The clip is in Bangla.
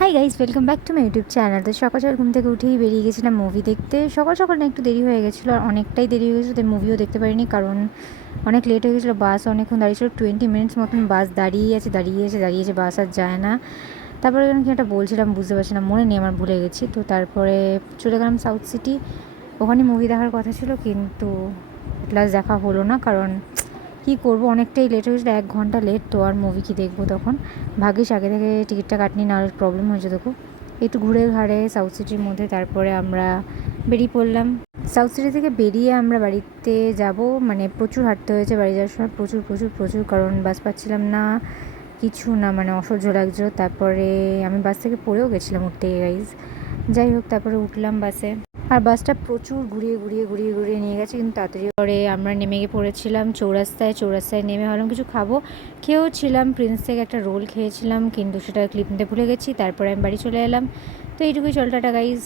Hi guys welcome back to my YouTube channel তো সকাল সকাল ঘুম থেকে উঠেই বেরিয়ে গেছিলাম মুভি দেখতে। সকাল সকাল না একটু দেরি হয়ে গেছিল আর অনেকটাই দেরি হয়ে গেছিল, তাই মুভিও দেখতে পারিনি কারণ অনেক লেট হয়ে গেছিল বাস অনেকক্ষণ দাঁড়িয়েছিল টোয়েন্টি মিনিটস মতন বাস দাঁড়িয়ে আছে দাঁড়িয়ে আছে দাঁড়িয়ে বাস আর যায় না। তারপরে যখন কি একটা বলছিলাম, বুঝতে পারছি না মনে নেই, আমার ভুলে গেছি। তো তারপরে চলে গেলাম সাউথ সিটি ওখানে মুভি দেখার কথা ছিল, কিন্তু ক্লাস দেখা হলো না কারণ কী করব? অনেকটাই লেট হয়েছিলো এক ঘণ্টা লেট তো, আর মুভি কি দেখব তখন? ভাগ্যিস আগে থেকে টিকিটটা কাটনি না আর প্রবলেম হয়েছে দেখো একটু ঘুরে ঘাড়ে সাউথ সিটির মধ্যে, তারপরে আমরা বেরিয়ে পড়লাম। সাউথ সিটি থেকে বেরিয়ে আমরা বাড়িতে যাব মানে প্রচুর হাঁটতে হয়েছে, বাড়ি যাওয়ার সময় প্রচুর প্রচুর প্রচুর, কারণ বাস পাচ্ছিলাম না, কিছু না মানে অসহ্য লাগছিল। তারপরে আমি বাস থেকে পড়েও গেছিলাম উঠতে গাইজ যাই হোক, তারপরে উঠলাম বাসে। আর বাসটা প্রচুর ঘুরিয়ে ঘুরিয়ে ঘুরিয়ে ঘুরিয়ে নিয়ে গেছে, কিন্তু তাড়াতাড়ি পরে আমরা নেমে গিয়ে পড়েছিলাম চৌরাস্তায়। চৌরাস্তায় নেমে ভাবলাম, কিছু খাব? খেয়েও ছিলাম প্রিন্স থেকে একটা রোল খেয়েছিলাম, কিন্তু সেটা ক্লিপ নিতে ভুলে গেছি। তারপরে আমি বাড়ি চলে এলাম। তো এইটুকুই চল টাটা গাইজ